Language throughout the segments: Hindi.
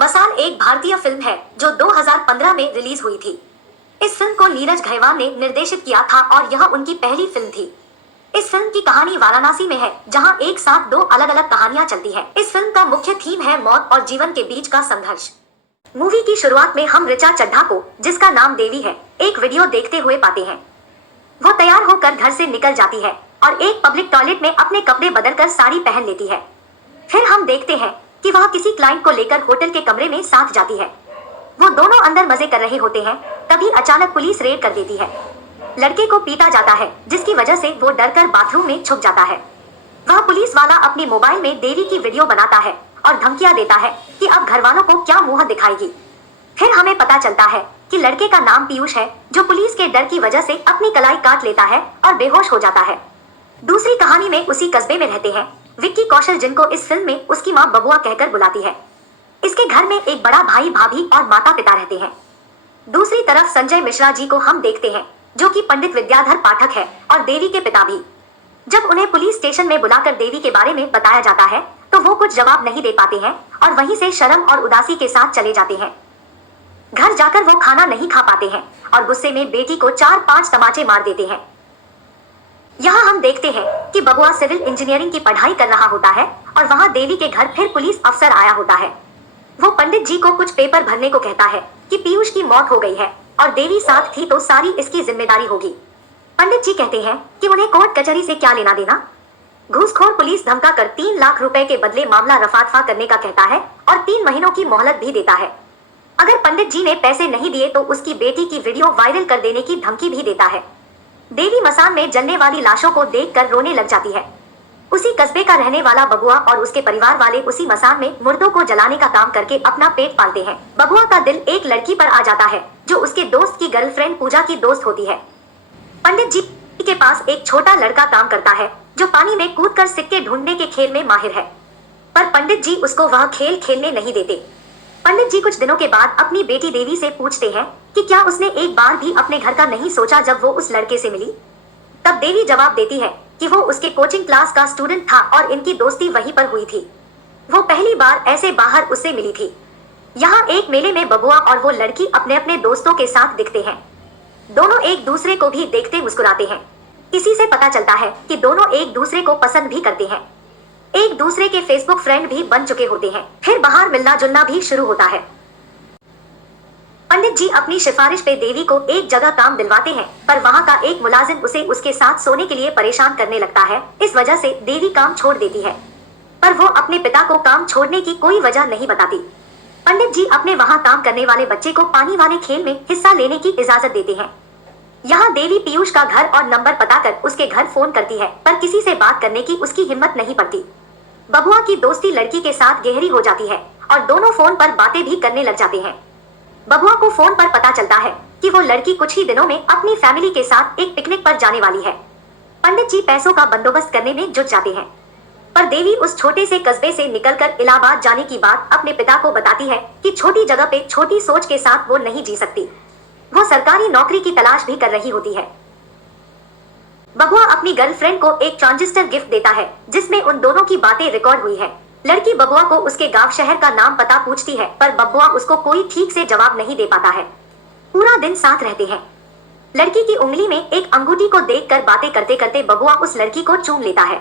मसान एक भारतीय फिल्म है जो 2015 में रिलीज हुई थी। इस फिल्म को नीरज घैवान ने निर्देशित किया था और यह उनकी पहली फिल्म थी। इस फिल्म की कहानी वाराणसी में है, जहां एक साथ दो अलग अलग कहानियां चलती हैं। इस फिल्म का मुख्य थीम है मौत और जीवन के बीच का संघर्ष। मूवी की शुरुआत में हम ऋचा चड्ढा को, जिसका नाम देवी है, एक वीडियो देखते हुए पाते हैं। वो तैयार होकर घर से निकल जाती है और एक पब्लिक टॉयलेट में अपने कपड़े बदलकर साड़ी पहन लेती है। फिर हम देखते हैं कि वह किसी क्लाइंट को लेकर होटल के कमरे में साथ जाती है। वो दोनों अंदर मजे कर रहे होते हैं, तभी अचानक पुलिस रेड कर देती है। लड़के को पीटा जाता है, जिसकी वजह से वो डरकर बाथरूम में छुप जाता है। वह पुलिस वाला अपने मोबाइल में देवी की वीडियो बनाता है और धमकियां देता है कि अब घर वालों को क्या मुंह दिखाएगी। फिर हमें पता चलता है कि लड़के का नाम पीयूष है, जो पुलिस के डर की वजह से अपनी कलाई काट लेता है और बेहोश हो जाता है। दूसरी कहानी में उसी कस्बे में रहते हैं विक्की कौशल, जिनको इस फिल्म में उसकी माँ बबुआ कहकर बुलाती है। इसके घर में एक बड़ा भाई, भाभी और माता पिता रहते हैं। दूसरी तरफ संजय मिश्रा जी को हम देखते हैं, जो कि पंडित विद्याधर पाठक है और देवी के पिता भी। जब उन्हें पुलिस स्टेशन में बुलाकर देवी के बारे में बताया जाता है तो वो कुछ जवाब नहीं दे पाते हैं और वहीं से शर्म और उदासी के साथ चले जाते हैं। घर जाकर वो खाना नहीं खा पाते हैं और गुस्से में बेटी को 4-5 तमाचे मार देते हैं। यहाँ हम देखते हैं कि बबुआ सिविल इंजीनियरिंग की पढ़ाई कर रहा होता है और वहाँ देवी के घर फिर पुलिस अफसर आया होता है। वो पंडित जी को कुछ पेपर भरने को कहता है कि पीयूष की मौत हो गई है और देवी साथ थी तो सारी इसकी जिम्मेदारी होगी। पंडित जी कहते हैं कि उन्हें कोर्ट कचहरी से क्या लेना देना। घूसखोर पुलिस धमका कर 3 लाख रुपए के बदले मामला रफा-दफा करने का कहता है और 3 महीनों की मोहलत भी देता है। अगर पंडित जी ने पैसे नहीं दिए तो उसकी बेटी की वीडियो वायरल कर देने की धमकी भी देता है। देवी मसान में जलने वाली लाशों को देखकर रोने लग जाती है। उसी कस्बे का रहने वाला बबुआ और उसके परिवार वाले उसी मसान में मुर्दों को जलाने का काम करके अपना पेट पालते हैं। बबुआ का दिल एक लड़की पर आ जाता है, जो उसके दोस्त की गर्लफ्रेंड पूजा की दोस्त होती है। पंडित जी के पास एक छोटा लड़का काम करता है, जो पानी में कूदकर सिक्के ढूंढने के खेल में माहिर है, पर पंडित जी उसको वह खेल खेलने नहीं देते। पंडित जी कुछ दिनों के बाद अपनी बेटी देवी से पूछते हैं कि क्या उसने एक बार भी अपने घर का नहीं सोचा जब वो उस लड़के से मिली। तब देवी जवाब देती है कि वो उसके कोचिंग क्लास का स्टूडेंट था और इनकी दोस्ती वहीं पर हुई थी। वो पहली बार ऐसे बाहर उससे मिली थी। यहाँ एक मेले में बबुआ और वो लड़की अपने अपने दोस्तों के साथ दिखते हैं। दोनों एक दूसरे को भी देखते मुस्कुराते हैं। इसी से पता चलता है कि दोनों एक दूसरे को पसंद भी करते हैं। एक दूसरे के फेसबुक फ्रेंड भी बन चुके होते हैं। फिर बाहर मिलना जुलना भी शुरू होता है। पंडित जी अपनी सिफारिश पे देवी को एक जगह काम दिलवाते हैं, पर वहाँ का एक मुलाजिम उसे उसके साथ सोने के लिए परेशान करने लगता है। इस वजह से देवी काम छोड़ देती है, पर वो अपने पिता को काम छोड़ने की कोई वजह नहीं बताती। पंडित जी अपने वहाँ काम करने वाले बच्चे को पानी वाले खेल में हिस्सा लेने की इजाजत देते हैं। यहाँ देवी पीयूष का घर और नंबर बताकर उसके घर फोन करती है, पर किसी से बात करने की उसकी हिम्मत नहीं पड़ती। बबुआ की दोस्ती लड़की के साथ गहरी हो जाती है और दोनों फोन पर बातें भी करने लग जाते हैं। बबुआ को फोन पर पता चलता है कि वो लड़की कुछ ही दिनों में अपनी फैमिली के साथ एक पिकनिक पर जाने वाली है। पंडित जी पैसों का बंदोबस्त करने में जुट जाते हैं, पर देवी उस छोटे से कस्बे से निकलकर इलाहाबाद जाने की बात अपने पिता को बताती है कि छोटी जगह पे छोटी सोच के साथ वो नहीं जी सकती। वो सरकारी नौकरी की तलाश भी कर रही होती है। बबुआ अपनी गर्लफ्रेंड को एक ट्रांजिस्टर गिफ्ट देता है, जिसमें उन दोनों की बातें रिकॉर्ड हुई है। लड़की बबुआ को उसके गांव शहर का नाम पता पूछती है, पर बबुआ उसको कोई ठीक से जवाब नहीं दे पाता है। पूरा दिन साथ रहते हैं। लड़की की उंगली में एक अंगूठी को देखकर बातें करते करते बबुआ उस लड़की को चूम लेता है।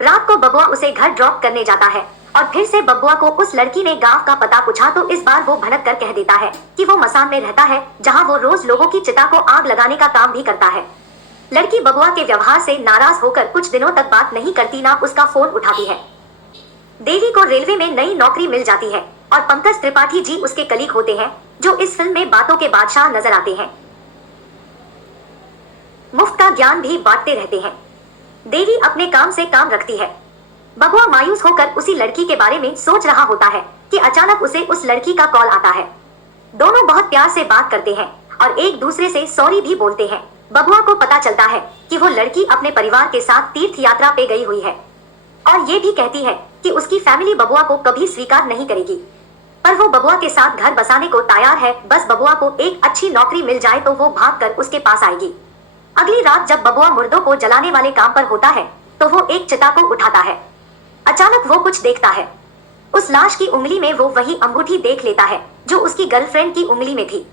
रात को बबुआ उसे घर ड्रॉप करने जाता है और फिर से बबुआ को उस लड़की ने गांव का पता पूछा तो इस बार वो भड़क कर कह देता है कि वो मसान में रहता है, जहाँ वो रोज लोगों की चिता को आग लगाने का काम भी करता है। लड़की बबुआ के व्यवहार से नाराज होकर कुछ दिनों तक बात नहीं करती, ना उसका फोन उठाती है। देवी को रेलवे में नई नौकरी मिल जाती है और पंकज त्रिपाठी जी उसके कलीग होते हैं, जो इस फिल्म में बातों के बादशाह नजर आते हैं। मुफ्त का ज्ञान भी बांटते रहते हैं। देवी अपने काम से काम रखती है। बबुआ मायूस होकर उसी लड़की के बारे में सोच रहा होता है कि अचानक उसे उस लड़की का कॉल आता है। दोनों बहुत प्यार से बात करते हैं और एक दूसरे से सॉरी भी बोलते हैं। बबुआ को पता चलता है कि वो लड़की अपने परिवार के साथ तीर्थ यात्रा पे गई हुई है और ये भी कहती है कि उसकी फैमिली बबुआ को कभी स्वीकार नहीं करेगी, पर वो बबुआ के साथ घर बसाने को तैयार है। बस बबुआ को एक अच्छी नौकरी मिल जाए तो वो भागकर उसके पास आएगी। अगली रात जब बबुआ मुर्दों को जलाने वाले काम पर होता है तो वो एक चिता को उठाता है। अचानक वो कुछ देखता है। उस लाश की उंगली में वो वही अंगूठी देख लेता है जो उसकी गर्लफ्रेंड की उंगली में थी।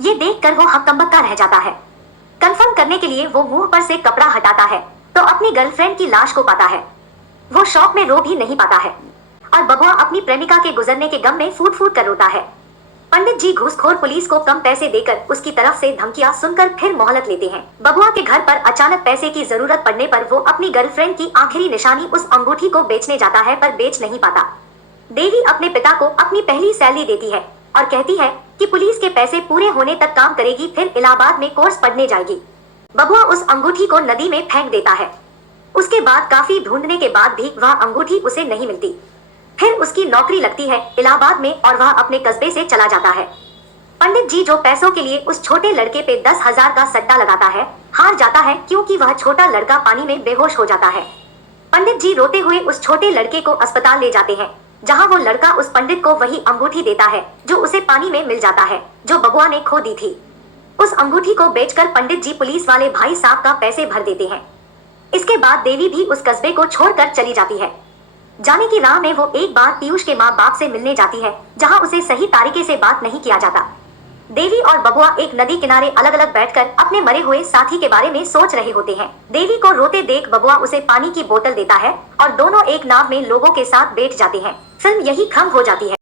ये देखकर वो हकबक्का रह जाता है। कंफर्म करने के लिए वो मुंह पर से कपड़ा हटाता है तो अपनी गर्लफ्रेंड की लाश को पाता है। वो शौक में रो भी नहीं पाता है और बबुआ अपनी प्रेमिका के गुजरने के गम में फूट फूट कर रोता है। पंडित जी घूसखोर पुलिस को कम पैसे देकर उसकी तरफ से धमकियां सुनकर फिर मोहलत लेते हैं। बबुआ के घर पर अचानक पैसे की जरूरत पड़ने पर वो अपनी गर्लफ्रेंड की आखिरी निशानी उस अंगूठी को बेचने जाता है पर बेच नहीं पाता। देवी अपने पिता को अपनी पहली सैलरी देती है और कहती है कि पुलिस के पैसे पूरे होने तक काम करेगी, फिर इलाहाबाद में कोर्स पढ़ने जाएगी। बबुआ उस अंगूठी को नदी में फेंक देता है। उसके बाद काफी ढूंढने के बाद भी वह अंगूठी उसे नहीं मिलती। फिर उसकी नौकरी लगती है इलाहाबाद में और वह अपने कस्बे से चला जाता है। पंडित जी जो पैसों के लिए उस छोटे लड़के पे 10,000 का सट्टा लगाता है, हार जाता है क्योंकि वह छोटा लड़का पानी में बेहोश हो जाता है। पंडित जी रोते हुए उस छोटे लड़के को अस्पताल ले जाते हैं, जहां वो लड़का उस पंडित को वही अंगूठी देता है जो उसे पानी में मिल जाता है, जो बबुआ ने खो दी थी। उस अंगूठी को बेचकर पंडित जी पुलिस वाले भाई साहब का पैसे भर देते हैं। इसके बाद देवी भी उस कस्बे को छोड़कर चली जाती है। जाने की राह में वो एक बार पीयूष के माँ बाप से मिलने जाती है, जहाँ उसे सही तरीके से बात नहीं किया जाता। देवी और बबुआ एक नदी किनारे अलग अलग बैठकर अपने मरे हुए साथी के बारे में सोच रहे होते हैं। देवी को रोते देख बबुआ उसे पानी की बोतल देता है और दोनों एक नाव में लोगों के साथ बैठ जाते हैं। फिल्म यही खत्म हो जाती है।